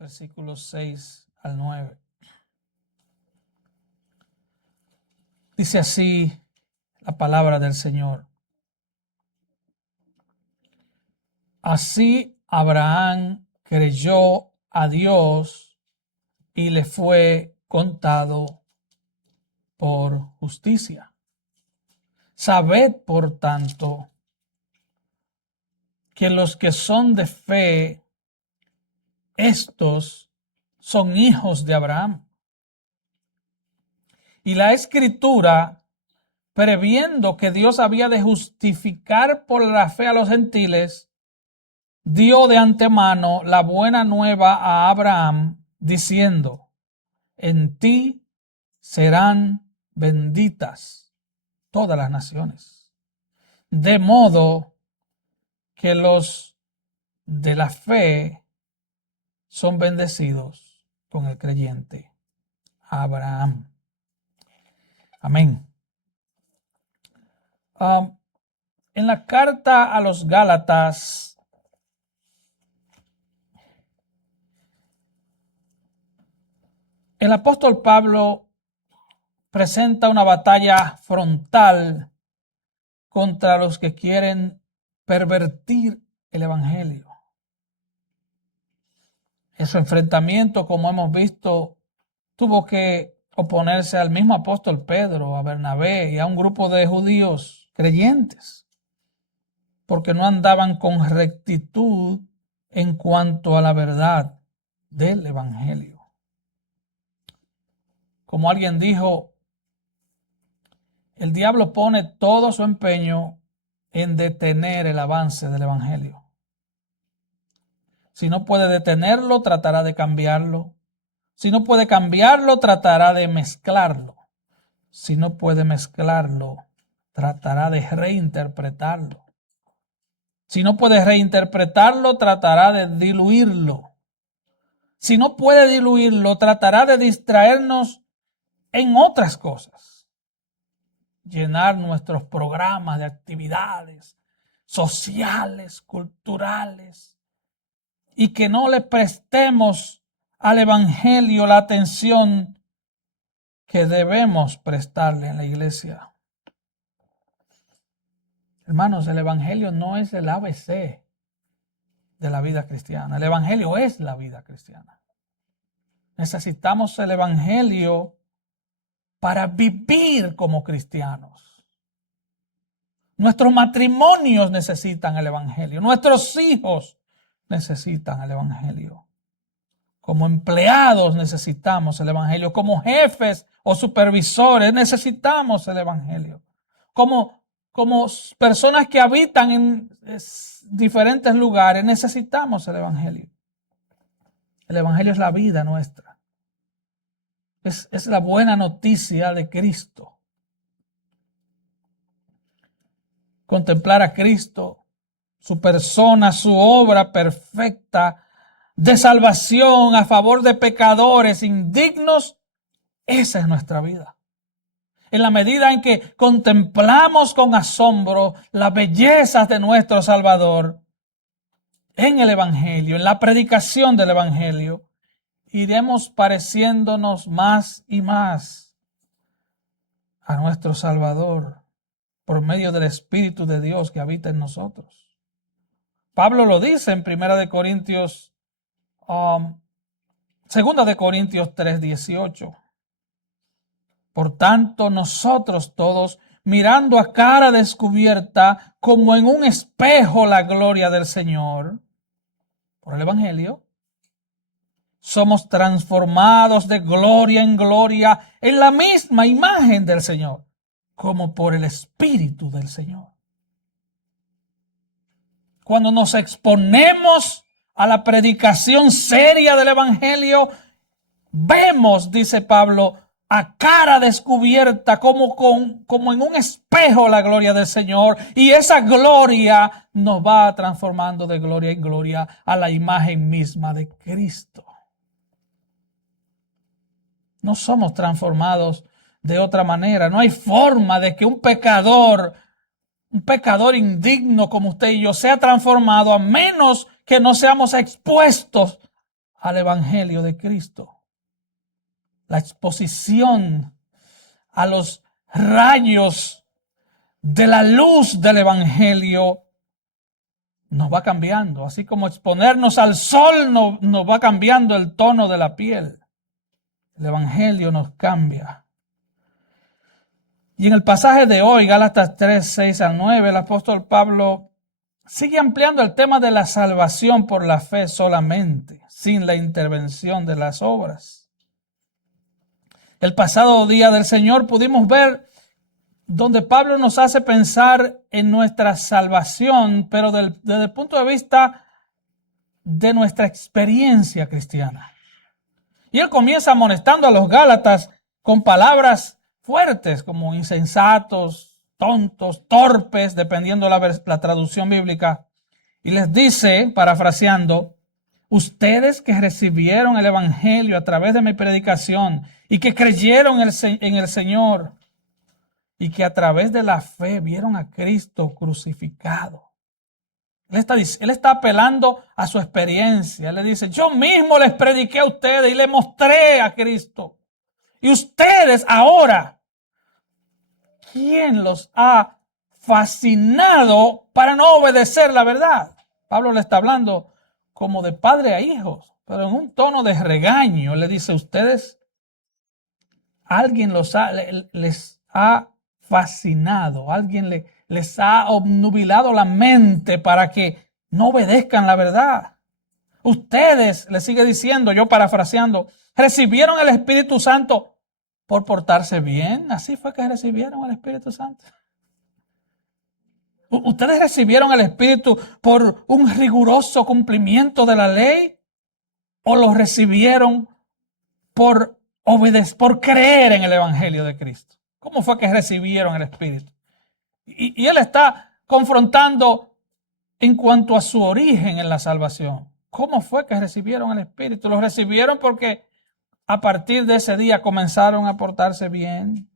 versículos 6 al 9. Dice así la palabra del Señor. Así Abraham creyó a Dios y le fue contado por justicia. Sabed, por tanto, que los que son de fe, estos son hijos de Abraham. Y la Escritura, previendo que Dios había de justificar por la fe a los gentiles, dio de antemano la buena nueva a Abraham, diciendo: en ti serán benditas todas las naciones. De modo que los de la fe son bendecidos con el creyente Abraham. Amén. En la carta a los Gálatas, el apóstol Pablo presenta una batalla frontal contra los que quieren pervertir el evangelio. Ese enfrentamiento, como hemos visto, tuvo que oponerse al mismo apóstol Pedro, a Bernabé y a un grupo de judíos creyentes, porque no andaban con rectitud en cuanto a la verdad del evangelio. Como alguien dijo, el diablo pone todo su empeño en detener el avance del evangelio. Si no puede detenerlo, tratará de cambiarlo. Si no puede cambiarlo, tratará de mezclarlo. Si no puede mezclarlo, tratará de reinterpretarlo. Si no puede reinterpretarlo, tratará de diluirlo. Si no puede diluirlo, tratará de distraernos en otras cosas. Llenar nuestros programas de actividades sociales, culturales, y que no le prestemos al evangelio la atención que debemos prestarle en la iglesia. Hermanos, el evangelio no es el ABC de la vida cristiana. El evangelio es la vida cristiana. Necesitamos el evangelio para vivir como cristianos. Nuestros matrimonios necesitan el evangelio. Nuestros hijos necesitan el evangelio. Como empleados necesitamos el evangelio. Como jefes o supervisores necesitamos el evangelio. Como personas que habitan en diferentes lugares necesitamos el evangelio. El evangelio es la vida nuestra. Es la buena noticia de Cristo. Contemplar a Cristo, su persona, su obra perfecta de salvación a favor de pecadores indignos, esa es nuestra vida. En la medida en que contemplamos con asombro las bellezas de nuestro Salvador en el Evangelio, en la predicación del Evangelio, iremos pareciéndonos más y más a nuestro Salvador por medio del Espíritu de Dios que habita en nosotros. Pablo lo dice en 2 Corintios 3:18. Por tanto, nosotros todos, mirando a cara descubierta, como en un espejo la gloria del Señor, por el Evangelio, somos transformados de gloria en gloria en la misma imagen del Señor, como por el Espíritu del Señor. Cuando nos exponemos a la predicación seria del Evangelio, vemos, dice Pablo, a cara descubierta, como en un espejo la gloria del Señor, y esa gloria nos va transformando de gloria en gloria a la imagen misma de Cristo. No somos transformados de otra manera. No hay forma de que un pecador indigno como usted y yo sea transformado a menos que no seamos expuestos al Evangelio de Cristo. La exposición a los rayos de la luz del Evangelio nos va cambiando, así como exponernos al sol nos va cambiando el tono de la piel. El Evangelio nos cambia. Y en el pasaje de hoy, Gálatas 3, 6 al 9, el apóstol Pablo sigue ampliando el tema de la salvación por la fe solamente, sin la intervención de las obras. El pasado día del Señor pudimos ver donde Pablo nos hace pensar en nuestra salvación, pero desde el punto de vista de nuestra experiencia cristiana. Y él comienza amonestando a los Gálatas con palabras fuertes como insensatos, tontos, torpes, dependiendo la traducción bíblica. Y les dice, parafraseando, ustedes que recibieron el Evangelio a través de mi predicación y que creyeron en el Señor y que a través de la fe vieron a Cristo crucificado. Él está apelando a su experiencia. Él le dice, yo mismo les prediqué a ustedes y les mostré a Cristo. Y ustedes ahora, ¿quién los ha fascinado para no obedecer la verdad? Pablo le está hablando como de padre a hijos, pero en un tono de regaño. Le dice, ustedes, alguien les ha fascinado, alguien les ha obnubilado la mente para que no obedezcan la verdad. Ustedes, le sigue diciendo, yo parafraseando, recibieron el Espíritu Santo por portarse bien. Así fue que recibieron el Espíritu Santo. Ustedes recibieron el Espíritu por un riguroso cumplimiento de la ley, o lo recibieron por creer en el Evangelio de Cristo. ¿Cómo fue que recibieron el Espíritu? Y él está confrontando en cuanto a su origen en la salvación. ¿Cómo fue que recibieron el Espíritu? Lo recibieron porque a partir de ese día comenzaron a portarse bien.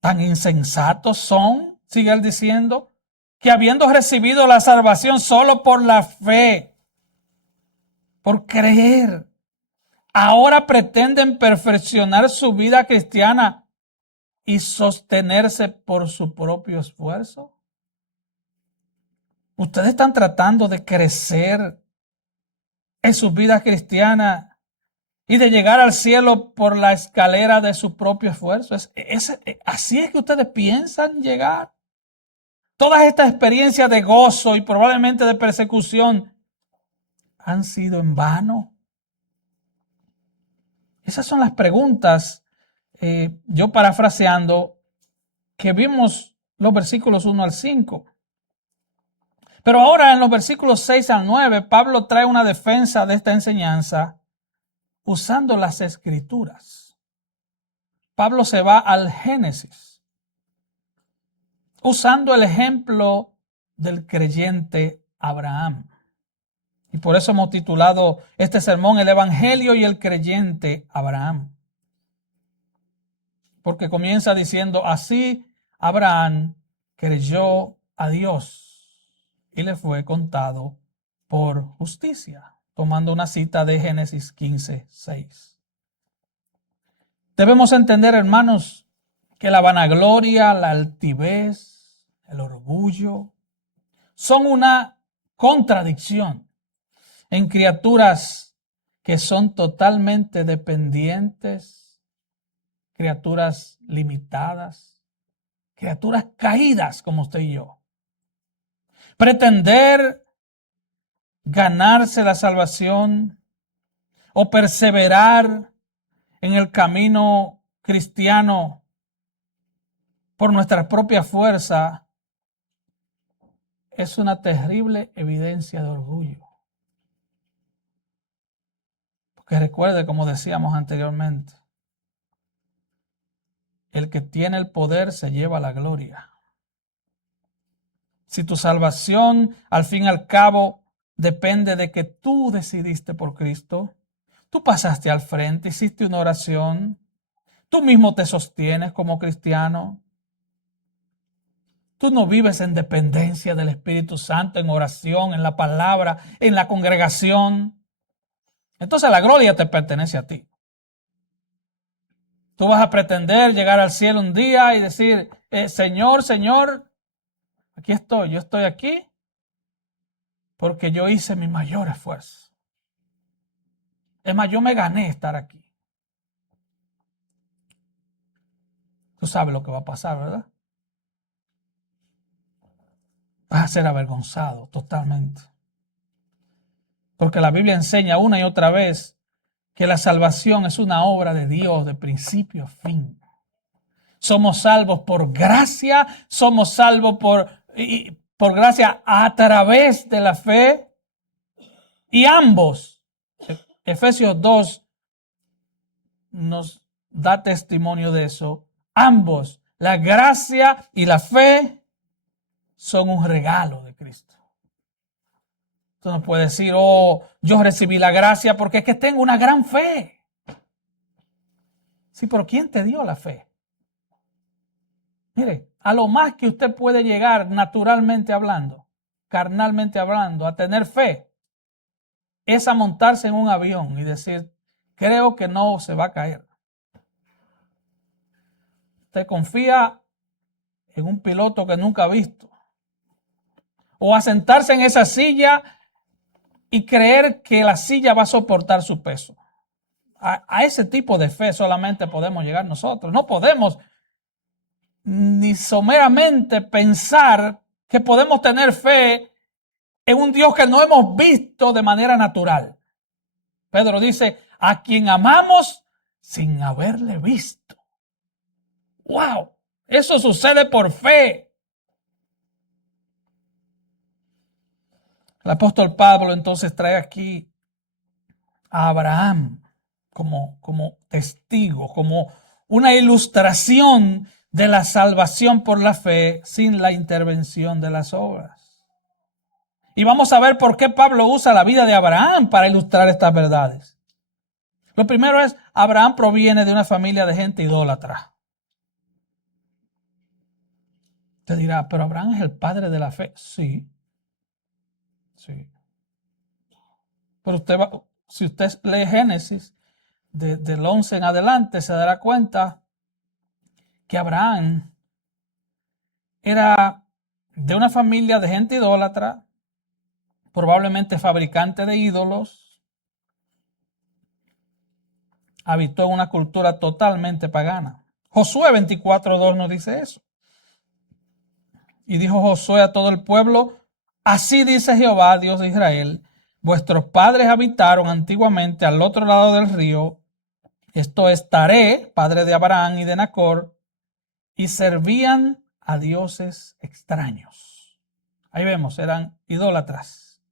Tan insensatos son, sigue él diciendo, que habiendo recibido la salvación solo por la fe, por creer, ahora pretenden perfeccionar su vida cristiana y sostenerse por su propio esfuerzo. Ustedes están tratando de crecer en su vida cristiana y de llegar al cielo por la escalera de su propio esfuerzo. Así es que ustedes piensan llegar. Todas estas experiencias de gozo y probablemente de persecución han sido en vano. Esas son las preguntas, yo parafraseando, que vimos los versículos 1 al 5. Pero ahora en los versículos 6 al 9, Pablo trae una defensa de esta enseñanza usando las Escrituras. Pablo se va al Génesis, usando el ejemplo del creyente Abraham. Y por eso hemos titulado este sermón El Evangelio y el creyente Abraham. Porque comienza diciendo, así Abraham creyó a Dios y le fue contado por justicia, tomando una cita de Génesis 15, 6. Debemos entender, hermanos, que la vanagloria, la altivez, el orgullo son una contradicción en criaturas que son totalmente dependientes, criaturas limitadas, criaturas caídas como usted y yo. Pretender ganarse la salvación o perseverar en el camino cristiano por nuestra propia fuerza es una terrible evidencia de orgullo. Porque recuerde, como decíamos anteriormente, el que tiene el poder se lleva la gloria. Si tu salvación, al fin y al cabo, depende de que tú decidiste por Cristo, tú pasaste al frente, hiciste una oración, tú mismo te sostienes como cristiano, tú no vives en dependencia del Espíritu Santo, en oración, en la palabra, en la congregación. entonces la gloria te pertenece a ti. Tú vas a pretender llegar al cielo un día y decir, Señor, Señor, aquí estoy, yo estoy aquí porque yo hice mi mayor esfuerzo. Es más, yo me gané estar aquí. Tú sabes lo que va a pasar, ¿verdad? Vas a ser avergonzado totalmente. Porque la Biblia enseña una y otra vez que la salvación es una obra de Dios de principio a fin. Somos salvos por gracia, somos salvos por gracia a través de la fe. Y ambos, Efesios 2 nos da testimonio de eso. Ambos, la gracia y la fe, son un regalo de Cristo. Tú no puedes decir, oh, yo recibí la gracia porque es que tengo una gran fe. Sí, pero ¿quién te dio la fe? Mire, a lo más que usted puede llegar naturalmente hablando, carnalmente hablando, a tener fe, es a montarse en un avión y decir, creo que no se va a caer. Usted confía en un piloto que nunca ha visto. O a sentarse en esa silla y creer que la silla va a soportar su peso. A ese tipo de fe solamente podemos llegar nosotros. No podemos ni someramente pensar que podemos tener fe en un Dios que no hemos visto de manera natural. Pedro dice, a quien amamos sin haberle visto. ¡Wow! Eso sucede por fe. El apóstol Pablo entonces trae aquí a Abraham como testigo, como una ilustración de la salvación por la fe sin la intervención de las obras. Y vamos a ver por qué Pablo usa la vida de Abraham para ilustrar estas verdades. Lo primero es, Abraham proviene de una familia de gente idólatra. Te dirá, pero Abraham es el padre de la fe. Sí. Sí. Pero si usted lee Génesis, del 11 en adelante, se dará cuenta que Abraham era de una familia de gente idólatra, probablemente fabricante de ídolos, habitó en una cultura totalmente pagana. Josué 24:2 nos dice eso. Y dijo Josué a todo el pueblo, así dice Jehová, Dios de Israel, vuestros padres habitaron antiguamente al otro lado del río, esto es Taré, padre de Abraham y de Nacor, y servían a dioses extraños. Ahí vemos, eran idólatras.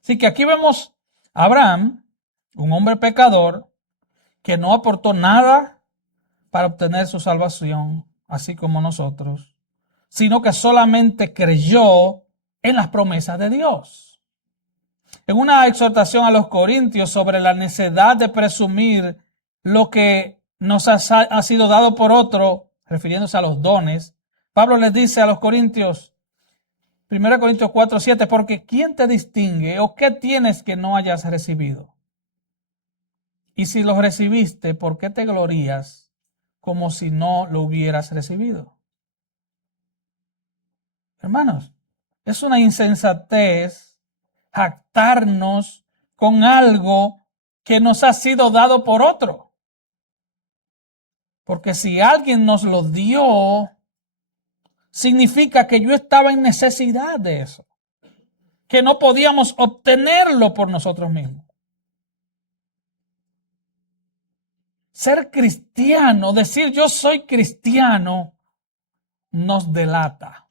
Así que aquí vemos a Abraham, un hombre pecador, que no aportó nada para obtener su salvación, así como nosotros, sino que solamente creyó en las promesas de Dios. En una exhortación a los corintios sobre la necesidad de presumir lo que nos ha sido dado por otro, refiriéndose a los dones, Pablo les dice a los corintios, 1 Corintios 4:7, porque ¿quién te distingue o qué tienes que no hayas recibido? Y si lo recibiste, ¿por qué te glorías como si no lo hubieras recibido? Hermanos, es una insensatez jactarnos con algo que nos ha sido dado por otro. Porque si alguien nos lo dio, significa que yo estaba en necesidad de eso, que no podíamos obtenerlo por nosotros mismos. Ser cristiano, decir yo soy cristiano, nos delata.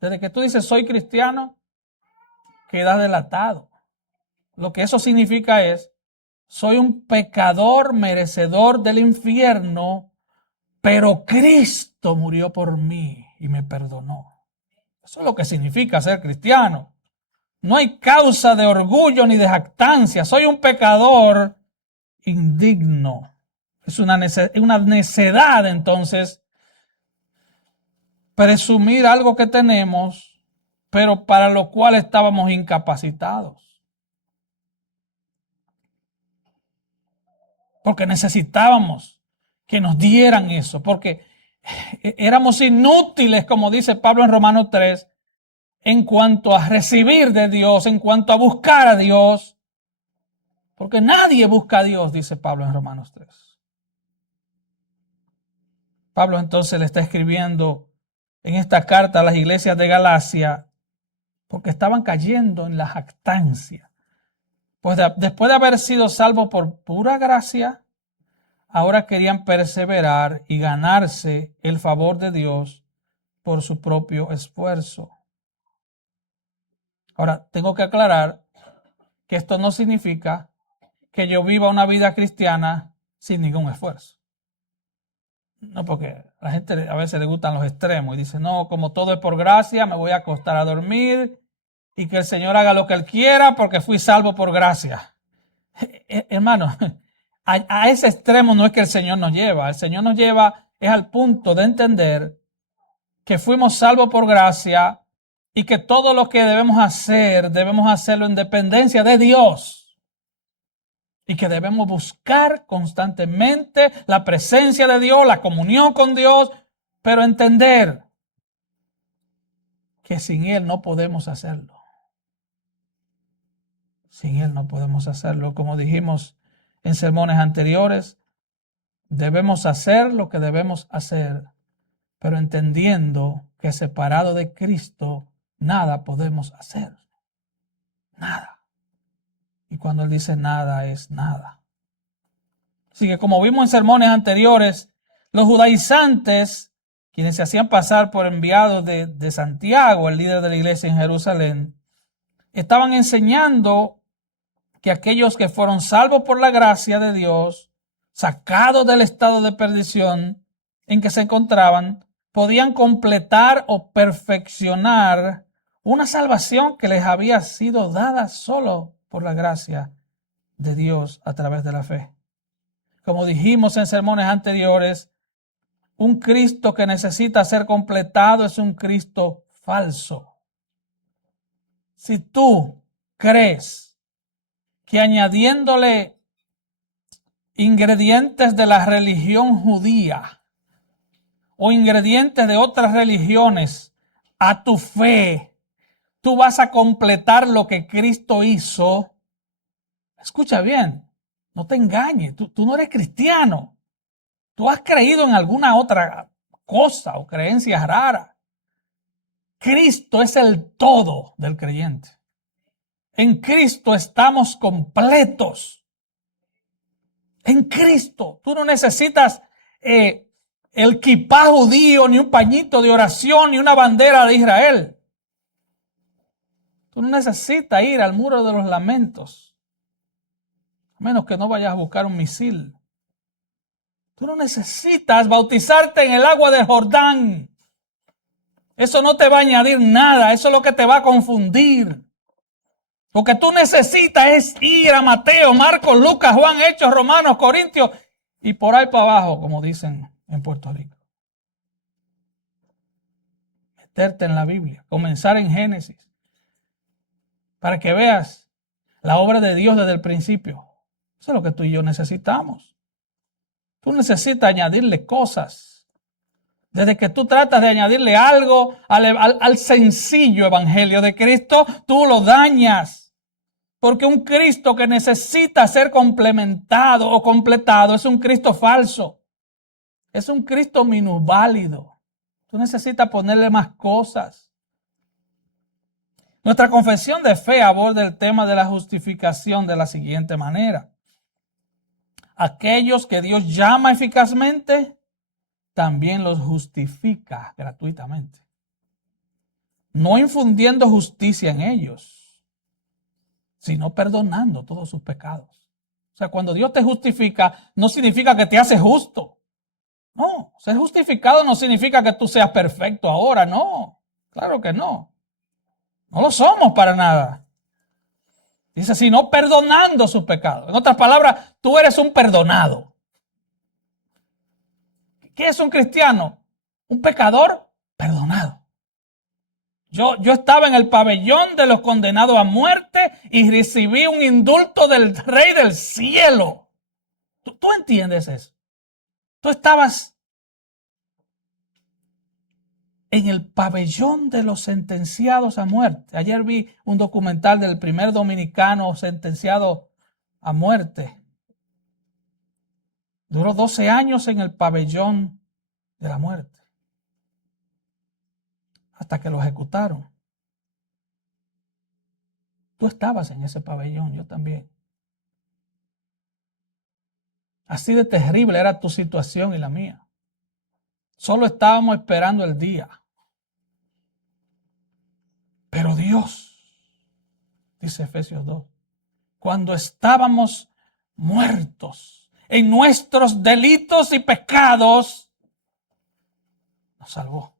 Desde que tú dices soy cristiano, quedas delatado. Lo que eso significa es, soy un pecador merecedor del infierno, pero Cristo murió por mí y me perdonó. Eso es lo que significa ser cristiano. No hay causa de orgullo ni de jactancia. Soy un pecador indigno. Es una necedad, entonces, presumir algo que tenemos, pero para lo cual estábamos incapacitados. porque necesitábamos que nos dieran eso, porque éramos inútiles, como dice Pablo en Romanos 3, en cuanto a recibir de Dios, en cuanto a buscar a Dios, porque nadie busca a Dios, dice Pablo en Romanos 3. Pablo entonces le está escribiendo en esta carta a las iglesias de Galacia porque estaban cayendo en la jactancia. Pues después de haber sido salvos por pura gracia, ahora querían perseverar y ganarse el favor de Dios por su propio esfuerzo. Ahora, tengo que aclarar que esto no significa que yo viva una vida cristiana sin ningún esfuerzo. No, porque a la gente a veces le gustan los extremos y dice, no, como todo es por gracia, me voy a acostar a dormir y que el Señor haga lo que Él quiera porque fui salvo por gracia. Hermano, a ese extremo no es que el Señor nos lleva. El Señor nos lleva es al punto de entender que fuimos salvos por gracia y que todo lo que debemos hacerlo en dependencia de Dios. Y que debemos buscar constantemente la presencia de Dios, la comunión con Dios, pero entender que sin Él no podemos hacerlo. Sin Él no podemos hacerlo. Como dijimos en sermones anteriores, debemos hacer lo que debemos hacer, pero entendiendo que separado de Cristo, nada podemos hacer. Nada. Y cuando Él dice nada, es nada. Así que como vimos en sermones anteriores, los judaizantes, quienes se hacían pasar por enviados de Santiago, el líder de la iglesia en Jerusalén, estaban enseñando que aquellos que fueron salvos por la gracia de Dios, sacados del estado de perdición en que se encontraban, podían completar o perfeccionar una salvación que les había sido dada solo por la gracia de Dios a través de la fe. Como dijimos en sermones anteriores, un Cristo que necesita ser completado es un Cristo falso. Si tú crees que añadiéndole ingredientes de la religión judía o ingredientes de otras religiones a tu fe, tú vas a completar lo que Cristo hizo, escucha bien, no te engañes, tú no eres cristiano. Tú has creído en alguna otra cosa o creencia rara. Cristo es el todo del creyente. En Cristo estamos completos. En Cristo. Tú no necesitas el kipá judío, ni un pañito de oración, ni una bandera de Israel. Tú no necesitas ir al muro de los lamentos. A menos que no vayas a buscar un misil. Tú no necesitas bautizarte en el agua del Jordán. Eso no te va a añadir nada. Eso es lo que te va a confundir. Lo que tú necesitas es ir a Mateo, Marcos, Lucas, Juan, Hechos, Romanos, Corintios y por ahí para abajo, como dicen en Puerto Rico. Meterte en la Biblia, comenzar en Génesis, para que veas la obra de Dios desde el principio. Eso es lo que tú y yo necesitamos. Tú necesitas añadirle cosas. Desde que tú tratas de añadirle algo al sencillo evangelio de Cristo, tú lo dañas. Porque un Cristo que necesita ser complementado o completado es un Cristo falso. Es un Cristo minusválido. Tú necesitas ponerle más cosas. Nuestra confesión de fe aborda el tema de la justificación de la siguiente manera. Aquellos que Dios llama eficazmente, también los justifica gratuitamente. No infundiendo justicia en ellos, sino perdonando todos sus pecados. O sea, cuando Dios te justifica, no significa que te hace justo. No, ser justificado no significa que tú seas perfecto ahora, no. Claro que no. No lo somos para nada. Dice, sino perdonando sus pecados. En otras palabras, tú eres un perdonado. ¿Qué es un cristiano? Un pecador perdonado. Yo estaba en el pabellón de los condenados a muerte y recibí un indulto del Rey del Cielo. ¿Tú entiendes eso? Tú estabas en el pabellón de los sentenciados a muerte. Ayer vi un documental del primer dominicano sentenciado a muerte. Duró 12 años en el pabellón de la muerte, hasta que lo ejecutaron. Tú estabas en ese pabellón, yo también. Así de terrible era tu situación y la mía. Solo estábamos esperando el día. Pero Dios, dice Efesios 2, cuando estábamos muertos en nuestros delitos y pecados, nos salvó.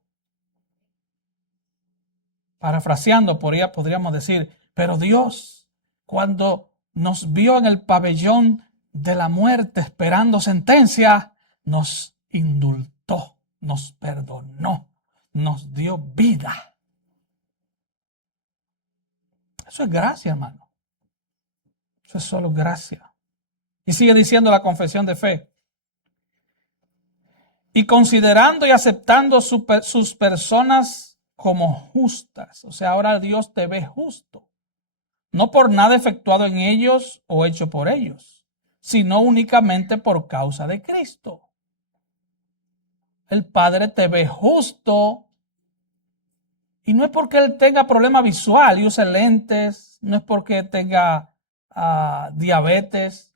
Parafraseando, podríamos decir, pero Dios, cuando nos vio en el pabellón de la muerte esperando sentencia, nos indultó, nos perdonó, nos dio vida. Eso es gracia, hermano. Eso es solo gracia. Y sigue diciendo la confesión de fe. Y considerando y aceptando sus personas como justas. O sea, ahora Dios te ve justo. No por nada efectuado en ellos o hecho por ellos, sino únicamente por causa de Cristo. El Padre te ve justo. Y no es porque Él tenga problema visual y use lentes. No es porque tenga diabetes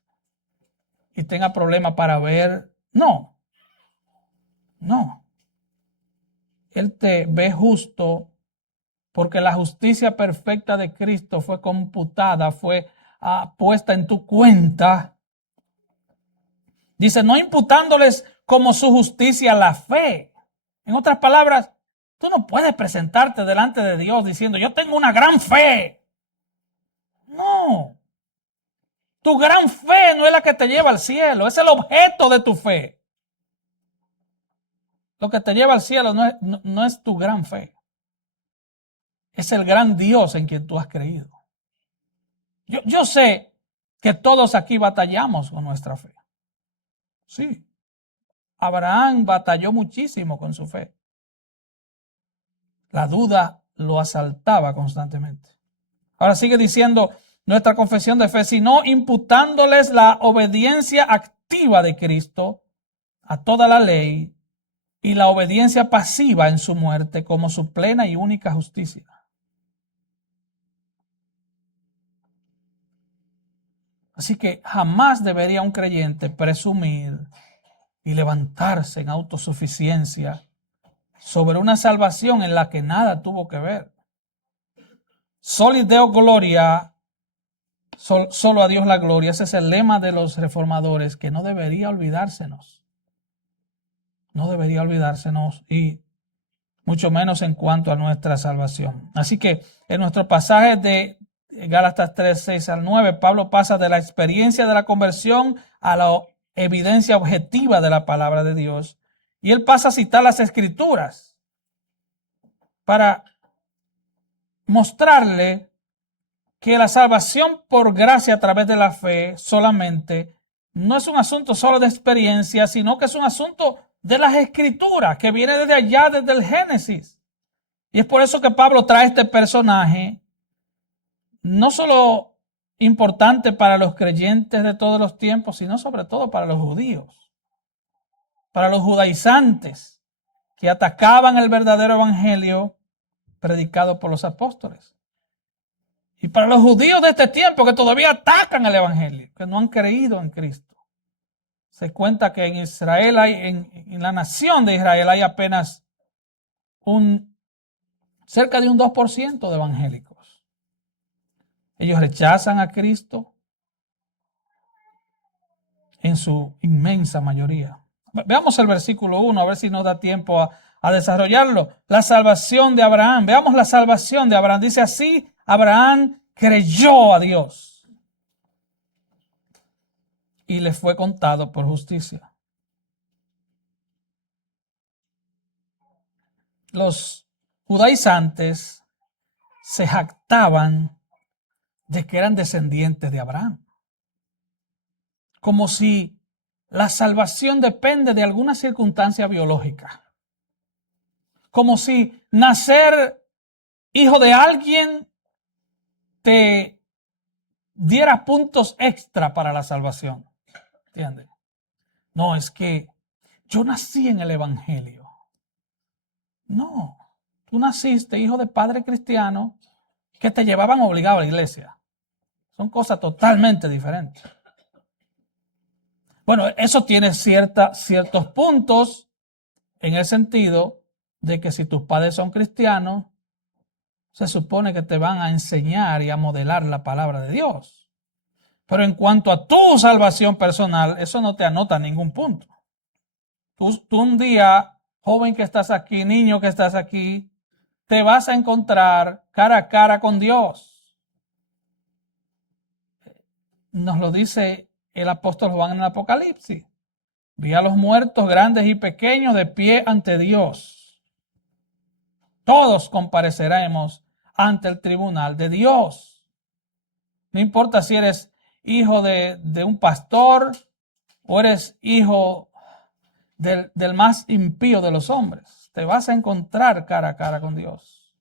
y tenga problema para ver. No. No. Él te ve justo porque la justicia perfecta de Cristo fue computada, fue puesta en tu cuenta. Dice, no imputándoles como su justicia la fe. En otras palabras, tú no puedes presentarte delante de Dios diciendo, yo tengo una gran fe. No. Tu gran fe no es la que te lleva al cielo, es el objeto de tu fe. Lo que te lleva al cielo no es tu gran fe. Es el gran Dios en quien tú has creído. Yo sé que todos aquí batallamos con nuestra fe. Sí. Abraham batalló muchísimo con su fe. La duda lo asaltaba constantemente. Ahora sigue diciendo nuestra confesión de fe, sino imputándoles la obediencia activa de Cristo a toda la ley y la obediencia pasiva en su muerte como su plena y única justicia. Así que jamás debería un creyente presumir y levantarse en autosuficiencia sobre una salvación en la que nada tuvo que ver. Soli Deo Gloria, solo a Dios la gloria. Ese es el lema de los reformadores, que no debería olvidársenos. No debería olvidársenos, y mucho menos en cuanto a nuestra salvación. Así que en nuestro pasaje de Gálatas 3, 6 al 9, Pablo pasa de la experiencia de la conversión a la evidencia objetiva de la palabra de Dios. Y él pasa a citar las Escrituras para mostrarle que la salvación por gracia a través de la fe solamente no es un asunto solo de experiencia, sino que es un asunto de las Escrituras, que viene desde allá, desde el Génesis. Y es por eso que Pablo trae este personaje, no solo importante para los creyentes de todos los tiempos, sino sobre todo para los judíos, para los judaizantes, que atacaban el verdadero evangelio predicado por los apóstoles. Y para los judíos de este tiempo que todavía atacan el evangelio, que no han creído en Cristo. Se cuenta que en Israel en la nación de Israel hay apenas cerca de un 2% de evangélicos. Ellos rechazan a Cristo en su inmensa mayoría. Veamos el versículo 1, a ver si nos da tiempo a desarrollarlo. La salvación de Abraham. Veamos la salvación de Abraham. Dice así: Abraham creyó a Dios y le fue contado por justicia. Los judaizantes se jactaban de que eran descendientes de Abraham, como si la salvación depende de alguna circunstancia biológica. Como si nacer hijo de alguien te diera puntos extra para la salvación. ¿Entiendes? No, es que yo nací en el Evangelio. No, tú naciste hijo de padre cristiano que te llevaban obligado a la iglesia. Son cosas totalmente diferentes. Bueno, eso tiene ciertos puntos en el sentido de que si tus padres son cristianos, se supone que te van a enseñar y a modelar la palabra de Dios. Pero en cuanto a tu salvación personal, eso no te anota ningún punto. Tú un día, joven que estás aquí, niño que estás aquí, te vas a encontrar cara a cara con Dios. Nos lo dice el apóstol Juan en el Apocalipsis. Vi a los muertos grandes y pequeños de pie ante Dios. Todos compareceremos ante el tribunal de Dios. No importa si eres hijo de un pastor o eres hijo del más impío de los hombres. Te vas a encontrar cara a cara con Dios.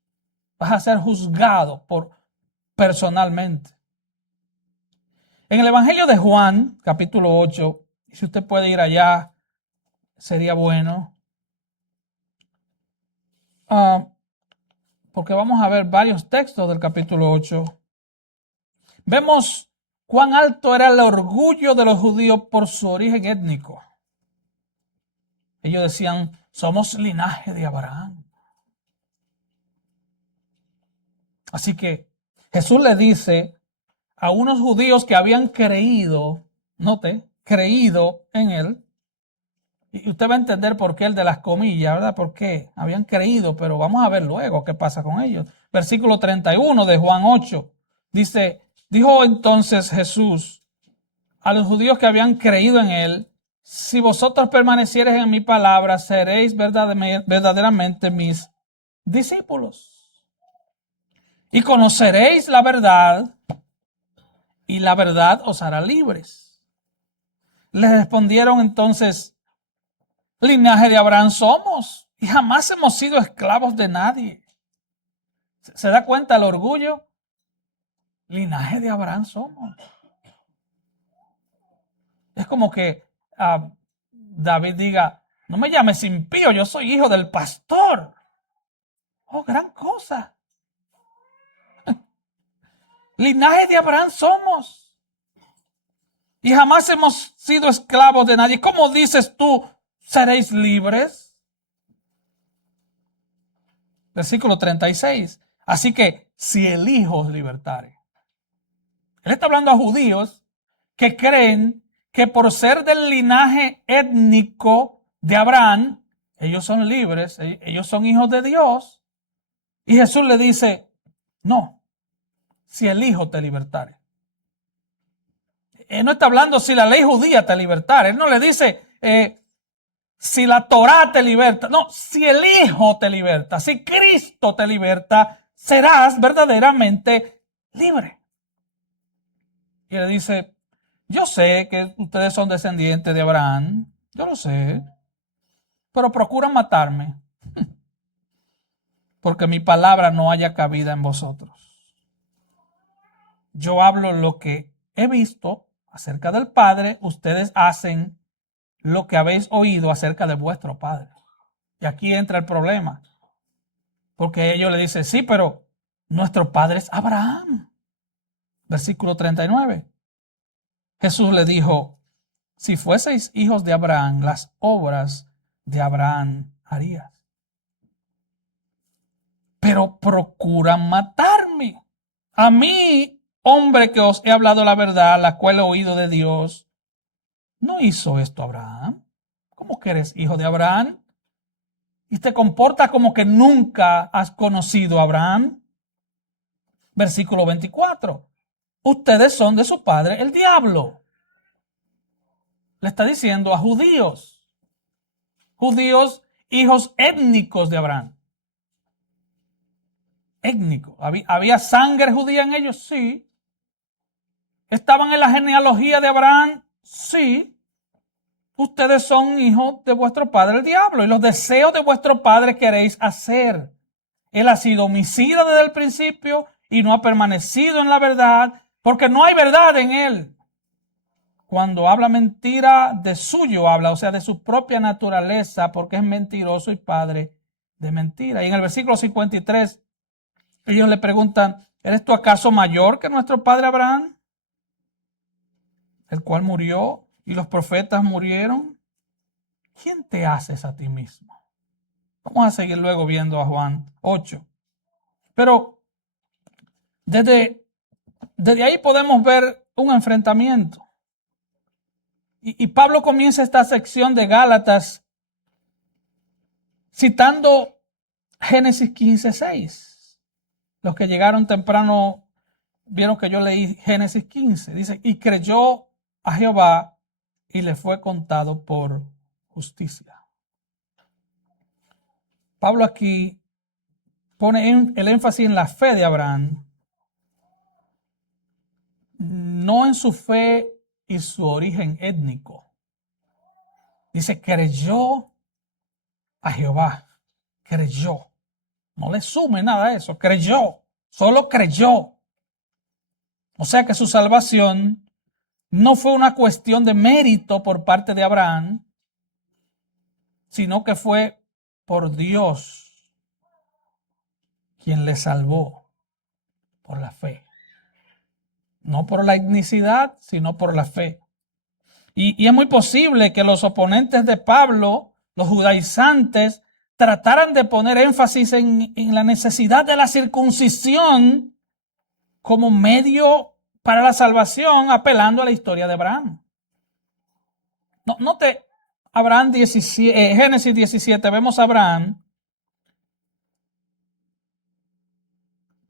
Vas a ser juzgado personalmente. En el Evangelio de Juan, capítulo 8, si usted puede ir allá, sería bueno. Porque vamos a ver varios textos del capítulo 8. Vemos cuán alto era el orgullo de los judíos por su origen étnico. Ellos decían, somos linaje de Abraham. Así que Jesús le dice a unos judíos que habían creído, note, creído en él. Y usted va a entender por qué el de las comillas, ¿verdad? ¿Por qué? Habían creído, pero vamos a ver luego qué pasa con ellos. Versículo 31 de Juan 8. Dice, dijo entonces Jesús a los judíos que habían creído en él, si vosotros permaneciereis en mi palabra, seréis verdaderamente mis discípulos. Y conoceréis la verdad, y la verdad os hará libres. Les respondieron entonces, linaje de Abraham somos, y jamás hemos sido esclavos de nadie. ¿Se da cuenta el orgullo? Linaje de Abraham somos. Es como que David diga, no me llames impío, yo soy hijo del pastor. Oh, gran cosa. Linaje de Abraham somos. Y jamás hemos sido esclavos de nadie. ¿Cómo dices tú, seréis libres? Versículo 36. Así que si el Hijo os libertare. Él está hablando a judíos que creen que por ser del linaje étnico de Abraham, ellos son libres, ellos son hijos de Dios. Y Jesús le dice, no, si el Hijo te libertare. Él no está hablando si la ley judía te libertare. Él no le dice si la Torá te liberta. No, si el Hijo te liberta, si Cristo te liberta, serás verdaderamente libre. Y le dice, yo sé que ustedes son descendientes de Abraham, yo lo sé, pero procuran matarme, porque mi palabra no haya cabida en vosotros. Yo hablo lo que he visto acerca del Padre, ustedes hacen lo que habéis oído acerca de vuestro Padre. Y aquí entra el problema, porque ellos le dicen, sí, pero nuestro Padre es Abraham. Versículo 39. Jesús le dijo, si fueseis hijos de Abraham, las obras de Abraham harías. Pero procuran matarme. A mí, hombre que os he hablado la verdad, la cual he oído de Dios, ¿no hizo esto Abraham? ¿Cómo que eres hijo de Abraham? Y te comportas como que nunca has conocido a Abraham. Versículo 24. Ustedes son de su padre el diablo. Le está diciendo a judíos. Judíos, hijos étnicos de Abraham. Étnico. ¿Había sangre judía en ellos? Sí. ¿Estaban en la genealogía de Abraham? Sí. ustedes son hijos de vuestro padre el diablo y los deseos de vuestro padre queréis hacer. Él ha sido homicida desde el principio y no ha permanecido en la verdad porque no hay verdad en él. Cuando habla mentira, de suyo habla, o sea, de su propia naturaleza, porque es mentiroso y padre de mentira. Y en el versículo 53, ellos le preguntan, ¿eres tú acaso mayor que nuestro padre Abraham, el cual murió y los profetas murieron? ¿Quién te haces a ti mismo? Vamos a seguir luego viendo a Juan 8. Pero desde ahí podemos ver un enfrentamiento. Y Pablo comienza esta sección de Gálatas citando Génesis 15:6. Los que llegaron temprano vieron que yo leí Génesis 15. Dice, y creyó a Jehová y le fue contado por justicia. Pablo aquí pone el énfasis en la fe de Abraham, no en su fe y su origen étnico. Dice, creyó a Jehová, creyó. No le sume nada a eso, creyó, solo creyó. O sea que su salvación no fue una cuestión de mérito por parte de Abraham, sino que fue por Dios quien le salvó por la fe. No por la etnicidad, sino por la fe. Y es muy posible que los oponentes de Pablo, los judaizantes, trataran de poner énfasis en la necesidad de la circuncisión como medio para la salvación, apelando a la historia de Abraham. Note Abraham 17, Génesis 17, vemos a Abraham.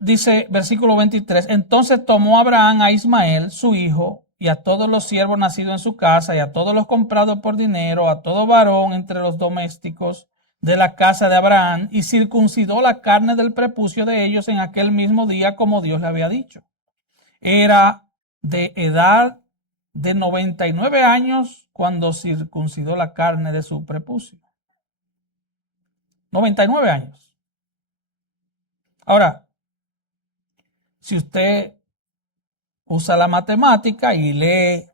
Dice versículo 23, entonces tomó Abraham a Ismael, su hijo, y a todos los siervos nacidos en su casa, y a todos los comprados por dinero, a todo varón entre los domésticos de la casa de Abraham, y circuncidó la carne del prepucio de ellos en aquel mismo día, como Dios le había dicho. Era de edad de 99 años cuando circuncidó la carne de su prepucio. 99 años. Ahora, si usted usa la matemática y lee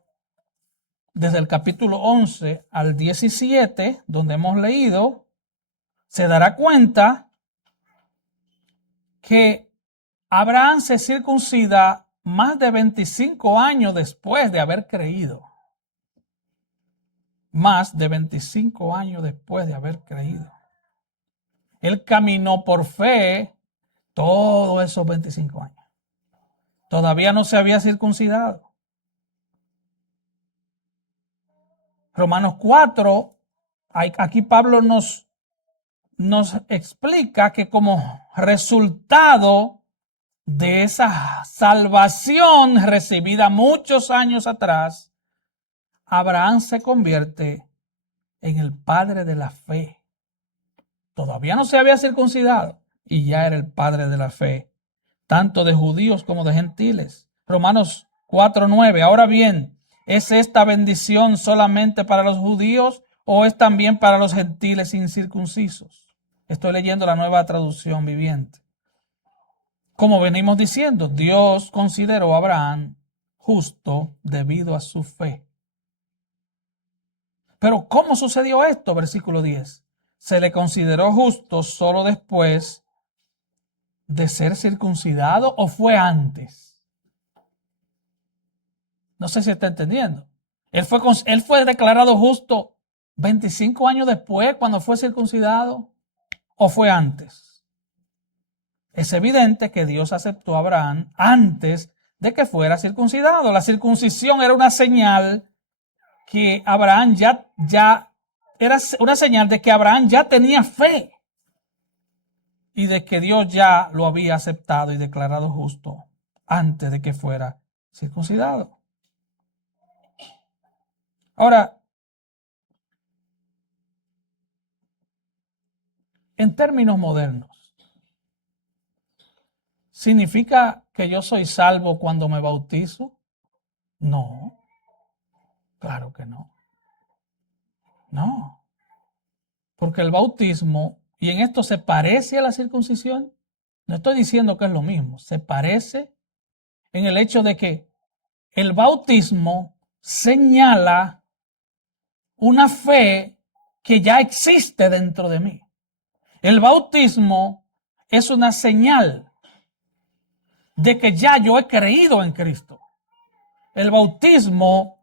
desde el capítulo 11 al 17, donde hemos leído, se dará cuenta que Abraham se circuncida más de 25 años después de haber creído. Más de 25 años después de haber creído. Él caminó por fe todos esos 25 años. Todavía no se había circuncidado. Romanos 4, aquí Pablo nos explica que como resultado de esa salvación recibida muchos años atrás, Abraham se convierte en el padre de la fe. Todavía no se había circuncidado y ya era el padre de la fe, tanto de judíos como de gentiles. Romanos 4:9. Ahora bien, ¿es esta bendición solamente para los judíos o es también para los gentiles incircuncisos? Estoy leyendo la Nueva Traducción Viviente. Como venimos diciendo, Dios consideró a Abraham justo debido a su fe. Pero ¿cómo sucedió esto? Versículo 10. Se le consideró justo solo después de ser circuncidado o fue antes. No sé si está entendiendo. Él fue declarado justo 25 años después cuando fue circuncidado o fue antes. Es evidente que Dios aceptó a Abraham antes de que fuera circuncidado. La circuncisión era una señal que Abraham ya era una señal de que Abraham ya tenía fe y de que Dios ya lo había aceptado y declarado justo antes de que fuera circuncidado. Ahora, en términos modernos, ¿significa que yo soy salvo cuando me bautizo? No, claro que no. No, porque el bautismo, y en esto se parece a la circuncisión, no estoy diciendo que es lo mismo, se parece en el hecho de que el bautismo señala una fe que ya existe dentro de mí. El bautismo es una señal de que ya yo he creído en Cristo. El bautismo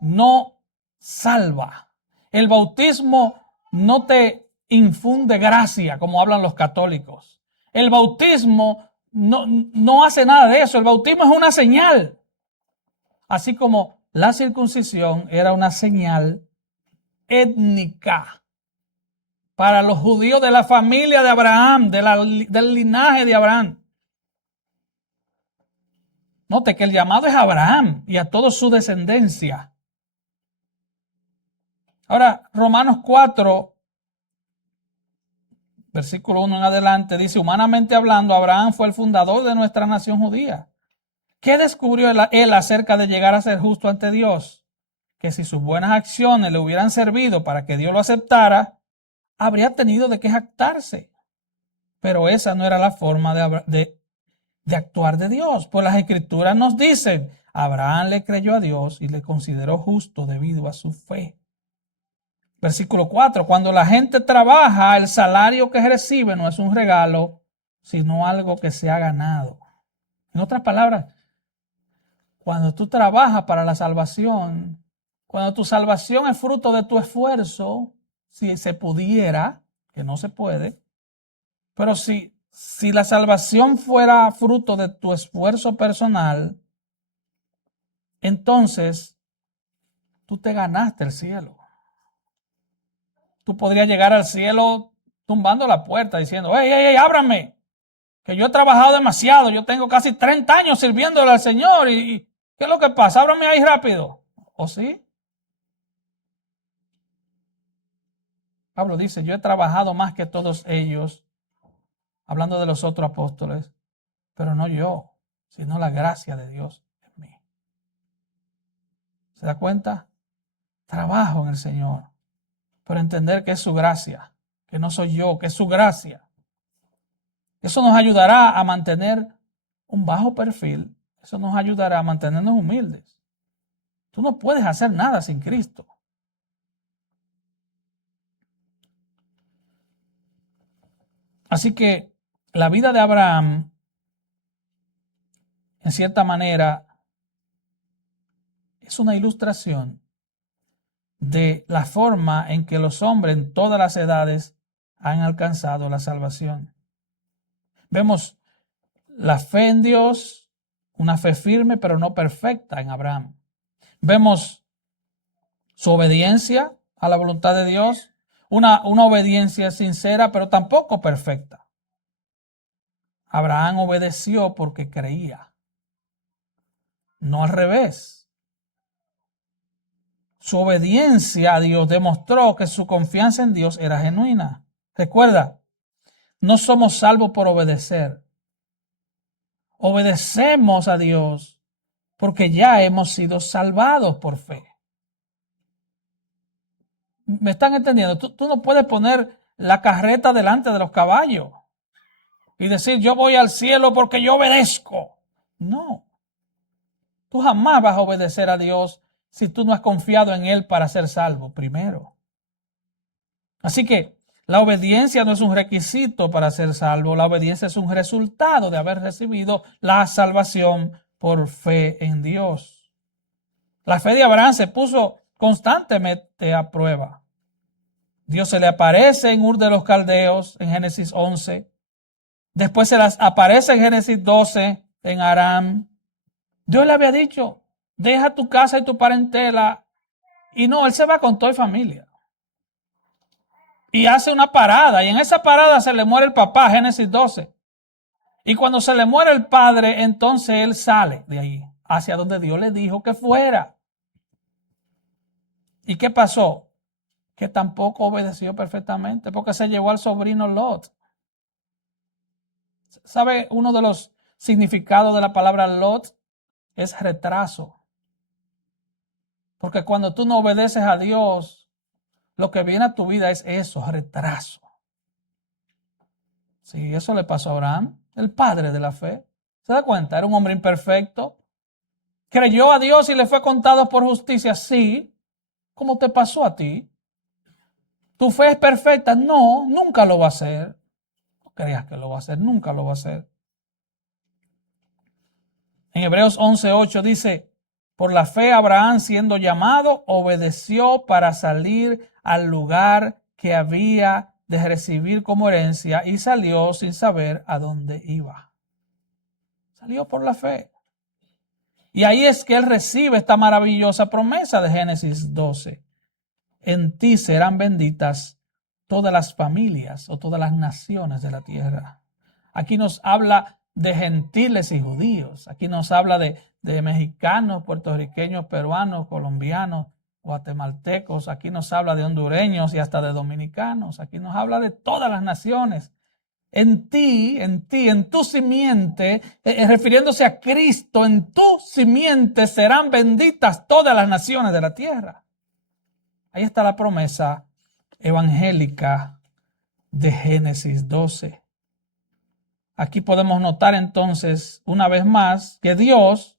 no salva. El bautismo no te infunde gracia, como hablan los católicos. El bautismo no hace nada de eso. El bautismo es una señal. Así como la circuncisión era una señal étnica para los judíos de la familia de Abraham, del linaje de Abraham. Note que el llamado es a Abraham y a toda su descendencia. Ahora, Romanos 4, versículo 1 en adelante, dice, humanamente hablando, Abraham fue el fundador de nuestra nación judía. ¿Qué descubrió él acerca de llegar a ser justo ante Dios? Que si sus buenas acciones le hubieran servido para que Dios lo aceptara, habría tenido de qué jactarse. Pero esa no era la forma de actuar de Dios. Pues las Escrituras nos dicen, Abraham le creyó a Dios y le consideró justo debido a su fe. Versículo 4, cuando la gente trabaja, el salario que recibe no es un regalo, sino algo que se ha ganado. En otras palabras, cuando tú trabajas para la salvación, cuando tu salvación es fruto de tu esfuerzo, si se pudiera, que no se puede, pero si la salvación fuera fruto de tu esfuerzo personal, entonces tú te ganaste el cielo. Tú podrías llegar al cielo tumbando la puerta diciendo, hey, ábranme, que yo he trabajado demasiado, yo tengo casi 30 años sirviéndole al Señor y ¿qué es lo que pasa? Ábranme ahí rápido. ¿O sí? Pablo dice, yo he trabajado más que todos ellos, hablando de los otros apóstoles, pero no yo, sino la gracia de Dios en mí. ¿Se da cuenta? Trabajo en el Señor, pero entender que es su gracia, que no soy yo, que es su gracia. Eso nos ayudará a mantener un bajo perfil, eso nos ayudará a mantenernos humildes. Tú no puedes hacer nada sin Cristo. Así que la vida de Abraham, en cierta manera, es una ilustración de la forma en que los hombres en todas las edades han alcanzado la salvación. Vemos la fe en Dios, una fe firme pero no perfecta en Abraham. Vemos su obediencia a la voluntad de Dios, una obediencia sincera pero tampoco perfecta. Abraham obedeció porque creía, no al revés. Su obediencia a Dios demostró que su confianza en Dios era genuina. Recuerda, no somos salvos por obedecer. Obedecemos a Dios porque ya hemos sido salvados por fe. ¿Me están entendiendo? Tú no puedes poner la carreta delante de los caballos y decir yo voy al cielo porque yo obedezco. No. Tú jamás vas a obedecer a Dios si tú no has confiado en Él para ser salvo primero. Así que la obediencia no es un requisito para ser salvo, la obediencia es un resultado de haber recibido la salvación por fe en Dios. La fe de Abraham se puso constantemente a prueba. Dios se le aparece en Ur de los Caldeos en Génesis 11. Después se las aparece en Génesis 12 en Aram. Dios le había dicho, deja tu casa y tu parentela. Y no, él se va con toda familia. Y hace una parada. Y en esa parada se le muere el papá, Génesis 12. Y cuando se le muere el padre, entonces él sale de ahí, hacia donde Dios le dijo que fuera. ¿Y qué pasó? Que tampoco obedeció perfectamente, porque se llevó al sobrino Lot. ¿Sabe? Uno de los significados de la palabra Lot es retraso. Porque cuando tú no obedeces a Dios, lo que viene a tu vida es eso, retraso. Sí, eso le pasó a Abraham, el padre de la fe. ¿Se da cuenta? Era un hombre imperfecto. ¿Creyó a Dios y le fue contado por justicia? Sí. ¿Cómo te pasó a ti? ¿Tu fe es perfecta? No, nunca lo va a ser. No creas que lo va a hacer, nunca lo va a hacer. En Hebreos 11:8 dice, por la fe Abraham siendo llamado, obedeció para salir al lugar que había de recibir como herencia y salió sin saber a dónde iba. Salió por la fe. Y ahí es que él recibe esta maravillosa promesa de Génesis 12. En ti serán benditas todas las familias o todas las naciones de la tierra. Aquí nos habla de gentiles y judíos. Aquí nos habla de mexicanos, puertorriqueños, peruanos, colombianos, guatemaltecos. Aquí nos habla de hondureños y hasta de dominicanos. Aquí nos habla de todas las naciones. En ti, en tu simiente, refiriéndose a Cristo, en tu simiente serán benditas todas las naciones de la tierra. Ahí está la promesa evangélica de Génesis 12. Aquí podemos notar entonces, una vez más, que Dios,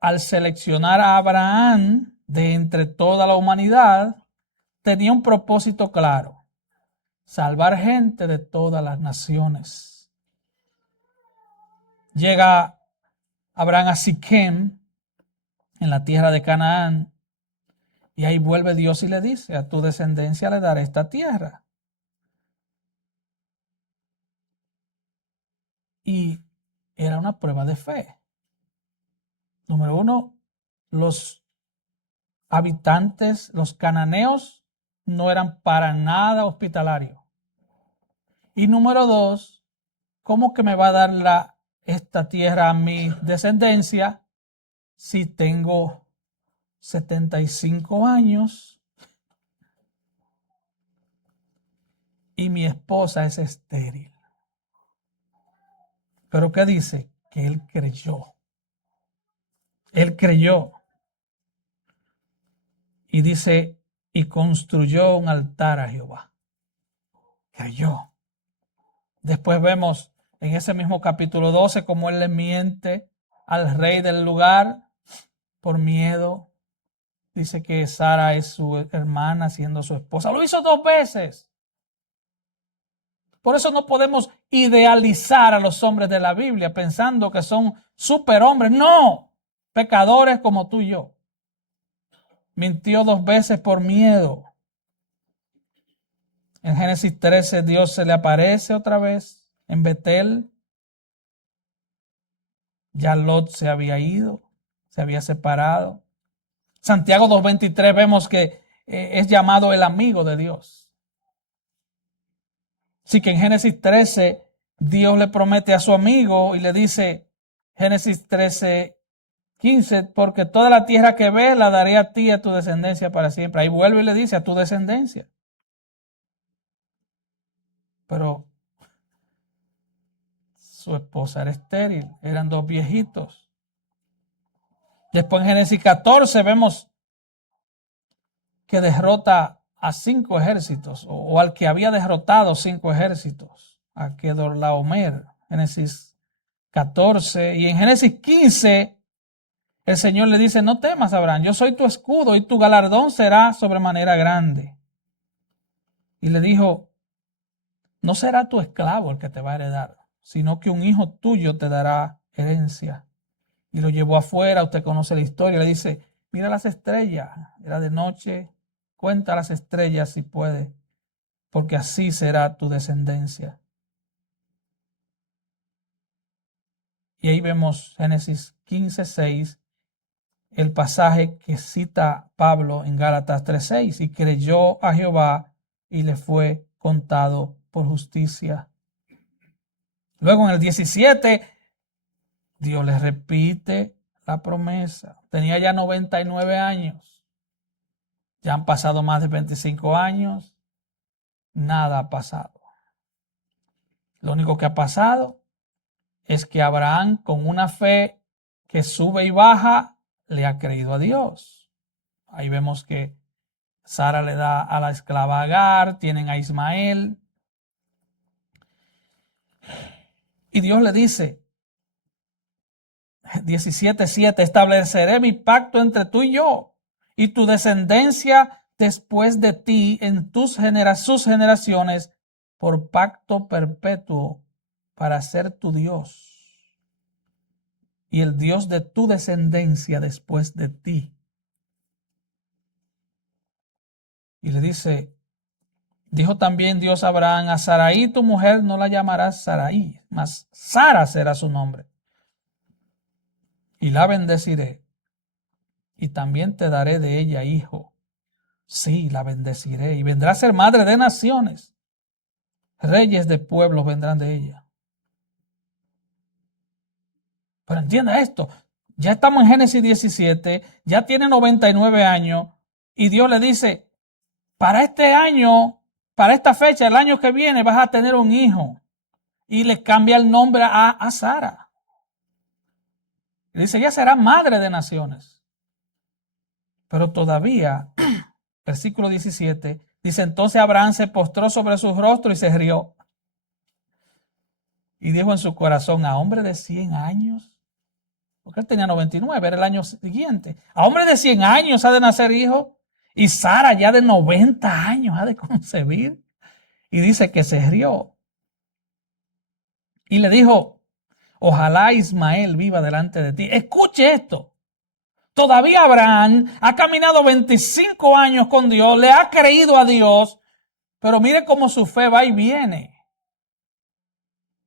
al seleccionar a Abraham de entre toda la humanidad, tenía un propósito claro: salvar gente de todas las naciones. Llega Abraham a Siquem, en la tierra de Canaán, y ahí vuelve Dios y le dice, a tu descendencia le daré esta tierra. Y era una prueba de fe. Número uno, los habitantes, los cananeos, no eran para nada hospitalarios. Y número dos, ¿cómo que me va a dar esta tierra a mi descendencia si tengo 75 años y mi esposa es estéril? Pero ¿qué dice? Que él creyó. Él creyó. Y dice, y construyó un altar a Jehová. Creyó. Después vemos en ese mismo capítulo 12 cómo él le miente al rey del lugar por miedo. Dice que Sara es su hermana siendo su esposa. Lo hizo 2 veces. Por eso no podemos idealizar a los hombres de la Biblia pensando que son superhombres. No, pecadores como tú y yo. Mintió 2 veces por miedo. En Génesis 13 Dios se le aparece otra vez en Betel. Ya Lot se había ido, se había separado. Santiago 2:23 vemos que es llamado el amigo de Dios. Así que en Génesis 13 Dios le promete a su amigo y le dice, Génesis 13:15, porque toda la tierra que ves la daré a ti y a tu descendencia para siempre. Ahí vuelve y le dice, a tu descendencia. Pero su esposa era estéril, eran 2 viejitos. Después en Génesis 14 vemos que derrota a 5 ejércitos, o al que había derrotado 5 ejércitos, a Kedorlaomer, Génesis 14. Y en Génesis 15, el Señor le dice, no temas, Abraham, yo soy tu escudo y tu galardón será sobremanera grande. Y le dijo, no será tu esclavo el que te va a heredar, sino que un hijo tuyo te dará herencia. Y lo llevó afuera, usted conoce la historia, le dice, mira las estrellas, era de noche, cuenta las estrellas si puede, porque así será tu descendencia. Y ahí vemos Génesis 15:6, el pasaje que cita Pablo en Gálatas 3:6, y creyó a Jehová y le fue contado por justicia. Luego en el 17, Dios le repite la promesa. Tenía ya 99 años. Ya han pasado más de 25 años. Nada ha pasado. Lo único que ha pasado es que Abraham, con una fe que sube y baja, le ha creído a Dios. Ahí vemos que Sara le da a la esclava Agar, tienen a Ismael. Y Dios le dice, 17:7, estableceré mi pacto entre tú y yo, y tu descendencia después de ti en sus generaciones, por pacto perpetuo, para ser tu Dios y el Dios de tu descendencia después de ti. Y le dice, dijo también Dios a Abraham, a Sarai tu mujer no la llamarás Sarai, mas Sara será su nombre. Y la bendeciré, y también te daré de ella hijo. Sí, la bendeciré, y vendrá a ser madre de naciones. Reyes de pueblos vendrán de ella. Pero entienda esto, ya estamos en Génesis 17, ya tiene 99 años, y Dios le dice, para este año, para esta fecha, el año que viene, vas a tener un hijo. Y le cambia el nombre a Sara. Y dice, ella será madre de naciones. Pero todavía, versículo 17, dice, entonces Abraham se postró sobre su rostro y se rió. Y dijo en su corazón, a hombre de 100 años, porque él tenía 99, era el año siguiente, a hombre de 100 años ha de nacer hijo, y Sara ya de 90 años ha de concebir. Y dice que se rió. Y le dijo, ojalá Ismael viva delante de ti. Escuche esto. Todavía Abraham ha caminado 25 años con Dios, le ha creído a Dios, pero mire cómo su fe va y viene.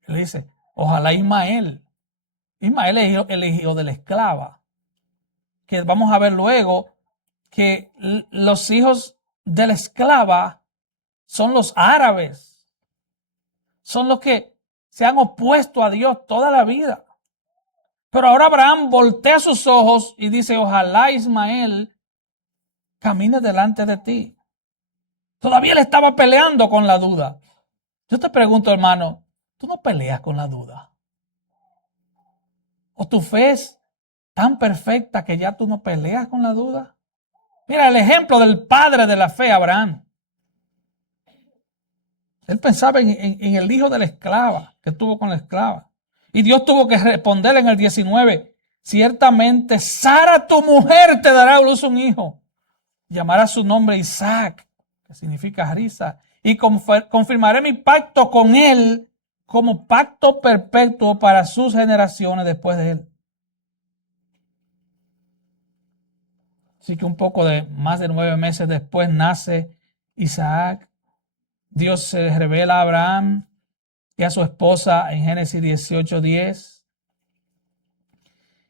Él dice, ojalá Ismael. Ismael es el hijo de la esclava. Que vamos a ver luego que los hijos de la esclava son los árabes. Son los que se han opuesto a Dios toda la vida. Pero ahora Abraham voltea sus ojos y dice, ojalá Ismael camine delante de ti. Todavía él estaba peleando con la duda. Yo te pregunto, hermano, ¿tú no peleas con la duda? ¿O tu fe es tan perfecta que ya tú no peleas con la duda? Mira el ejemplo del padre de la fe, Abraham. Él pensaba en el hijo de la esclava, que tuvo con la esclava. Y Dios tuvo que responderle en el 19, ciertamente Sara tu mujer te dará a luz un hijo. Llamará su nombre Isaac, que significa risa. Y confirmaré mi pacto con él como pacto perpetuo para sus generaciones después de él. Así que un poco de más de 9 meses después nace Isaac. Dios se revela a Abraham y a su esposa en Génesis 18:10.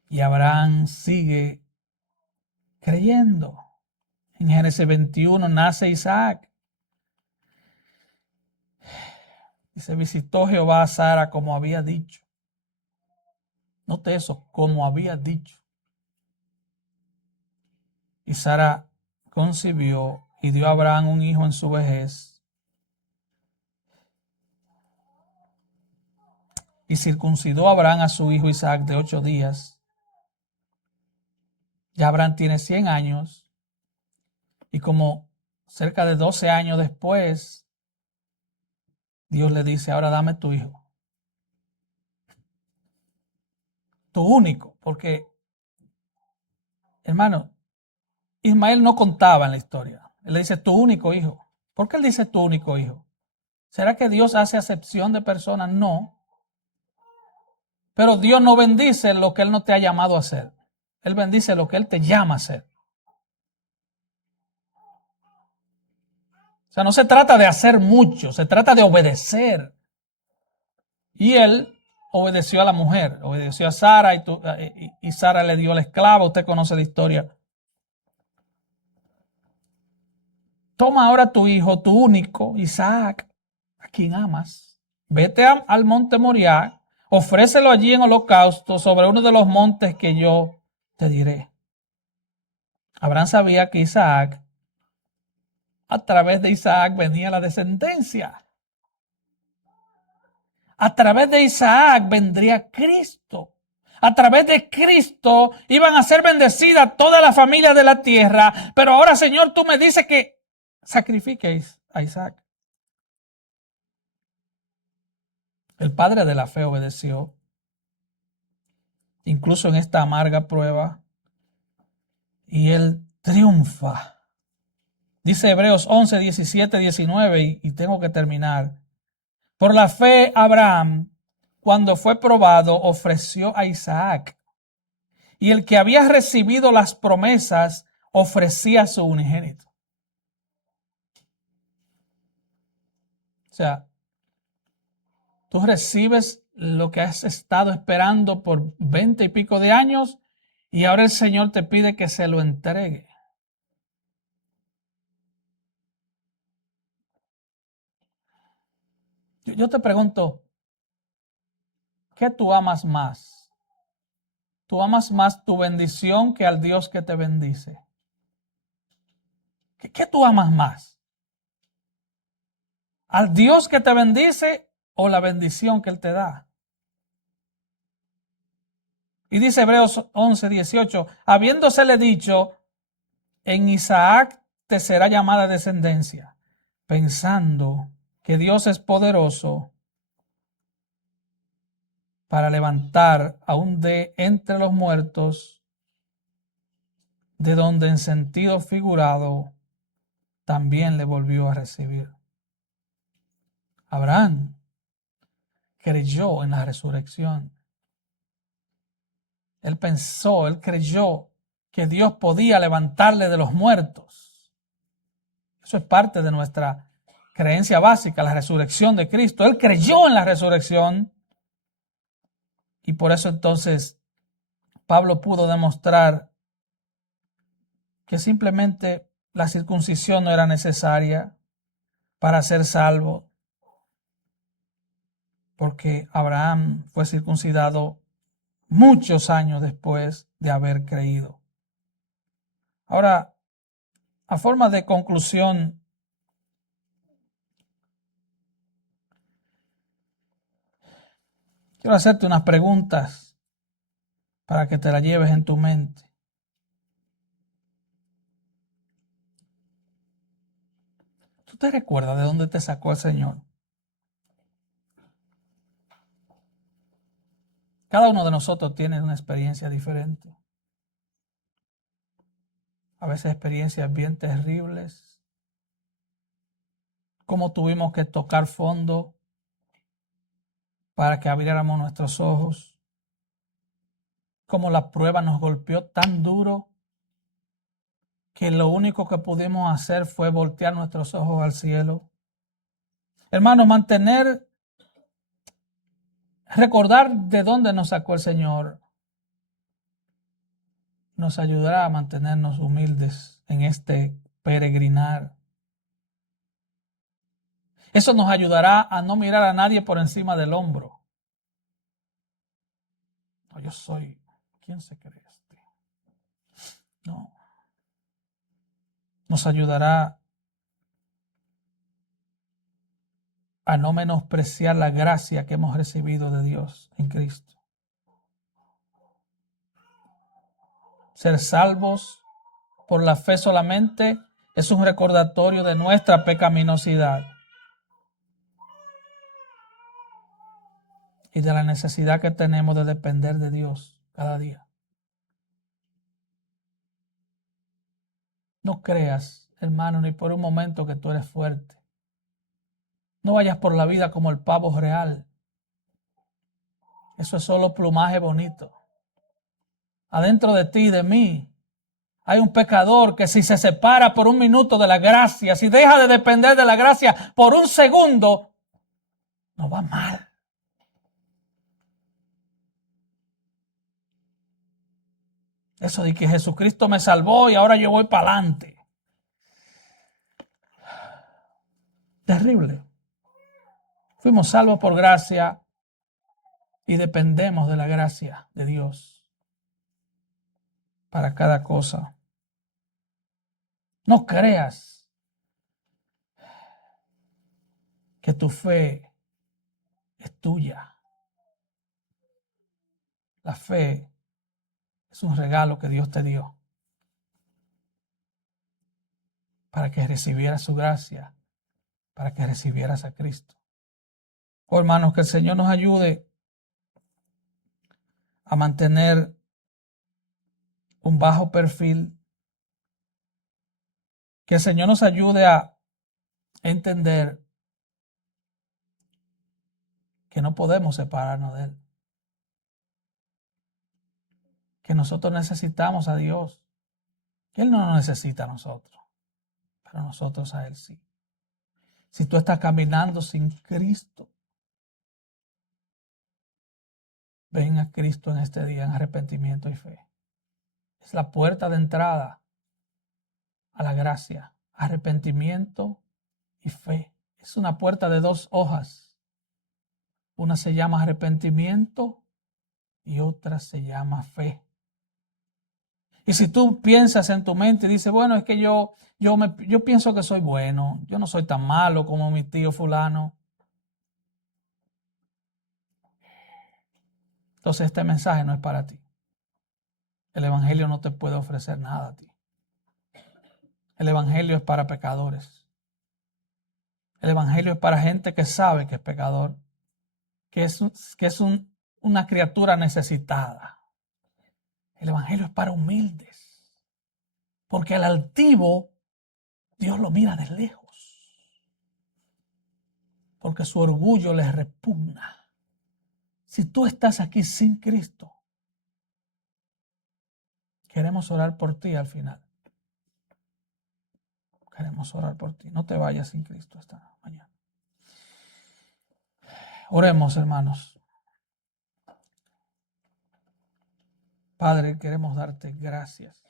Y Abraham sigue creyendo. En Génesis 21 nace Isaac. Y se visitó Jehová a Sara como había dicho. Note eso, como había dicho. Y Sara concibió y dio a Abraham un hijo en su vejez. Y circuncidó a Abraham a su hijo Isaac de 8 días. Ya Abraham tiene 100 años. Y como cerca de 12 años después, Dios le dice, ahora dame tu hijo. Tu único, porque, hermano, Ismael no contaba en la historia. Él le dice, tu único hijo. ¿Por qué él dice tu único hijo? ¿Será que Dios hace acepción de personas? No. Pero Dios no bendice lo que Él no te ha llamado a hacer. Él bendice lo que Él te llama a hacer. O sea, no se trata de hacer mucho, se trata de obedecer. Y él obedeció a la mujer, obedeció a Sara y Sara le dio la esclava. Usted conoce la historia. Toma ahora tu hijo, tu único, Isaac, a quien amas. Vete al monte Moriah, ofrécelo allí en holocausto sobre uno de los montes que yo te diré. Abraham sabía que a través de Isaac venía la descendencia. A través de Isaac vendría Cristo. A través de Cristo iban a ser bendecidas todas las familias de la tierra. Pero ahora, Señor, tú me dices que sacrifique a Isaac. El padre de la fe obedeció, incluso en esta amarga prueba, y él triunfa. Dice Hebreos 11, 17, 19, y tengo que terminar. Por la fe, Abraham, cuando fue probado, ofreció a Isaac. Y el que había recibido las promesas, ofrecía a su unigénito. O sea, tú recibes lo que has estado esperando por 20 y pico de años, y ahora el Señor te pide que se lo entregue. Yo te pregunto, ¿qué tú amas más? ¿Tú amas más tu bendición que al Dios que te bendice? ¿Qué tú amas más? ¿Al Dios que te bendice o la bendición que Él te da? Y dice Hebreos 11, 18, habiéndosele dicho, en Isaac te será llamada descendencia, pensando que Dios es poderoso para levantar aún de entre los muertos, de donde en sentido figurado también le volvió a recibir. Abraham creyó en la resurrección. Él pensó, él creyó que Dios podía levantarle de los muertos. Eso es parte de nuestra creencia básica, la resurrección de Cristo. Él creyó en la resurrección y por eso entonces Pablo pudo demostrar que simplemente la circuncisión no era necesaria para ser salvo, porque Abraham fue circuncidado muchos años después de haber creído. Ahora, a forma de conclusión, quiero hacerte unas preguntas para que te las lleves en tu mente. ¿Tú te recuerdas de dónde te sacó el Señor? Cada uno de nosotros tiene una experiencia diferente. A veces experiencias bien terribles, como tuvimos que tocar fondo para que abriéramos nuestros ojos, como la prueba nos golpeó tan duro que lo único que pudimos hacer fue voltear nuestros ojos al cielo. Hermano, recordar de dónde nos sacó el Señor nos ayudará a mantenernos humildes en este peregrinar. Eso nos ayudará a no mirar a nadie por encima del hombro. No, yo soy, ¿quién se cree este? No. Nos ayudará a no menospreciar la gracia que hemos recibido de Dios en Cristo. Ser salvos por la fe solamente es un recordatorio de nuestra pecaminosidad y de la necesidad que tenemos de depender de Dios cada día. No creas, hermano, ni por un momento que tú eres fuerte. No vayas por la vida como el pavo real. Eso es solo plumaje bonito. Adentro de ti y de mí hay un pecador que si se separa por un minuto de la gracia, si deja de depender de la gracia por un segundo, nos va mal. Eso de que Jesucristo me salvó y ahora yo voy para adelante. Terrible. Fuimos salvos por gracia y dependemos de la gracia de Dios para cada cosa. No creas que tu fe es tuya. La fe es un regalo que Dios te dio para que recibieras su gracia, para que recibieras a Cristo. Oh, hermanos, que el Señor nos ayude a mantener un bajo perfil, que el Señor nos ayude a entender que no podemos separarnos de Él, que nosotros necesitamos a Dios, que Él no nos necesita a nosotros, pero nosotros a Él sí. Si tú estás caminando sin Cristo, ven a Cristo en este día en arrepentimiento y fe. Es la puerta de entrada a la gracia, arrepentimiento y fe. Es una puerta de 2 hojas. Una se llama arrepentimiento y otra se llama fe. Y si tú piensas en tu mente y dices, bueno, es que yo pienso que soy bueno, yo no soy tan malo como mi tío fulano. Entonces este mensaje no es para ti. El evangelio no te puede ofrecer nada a ti. El evangelio es para pecadores. El evangelio es para gente que sabe que es pecador, que es una criatura necesitada. El evangelio es para humildes, porque al altivo Dios lo mira de lejos, porque su orgullo les repugna. Si tú estás aquí sin Cristo, queremos orar por ti al final. Queremos orar por ti. No te vayas sin Cristo esta mañana. Oremos, hermanos. Padre, queremos darte gracias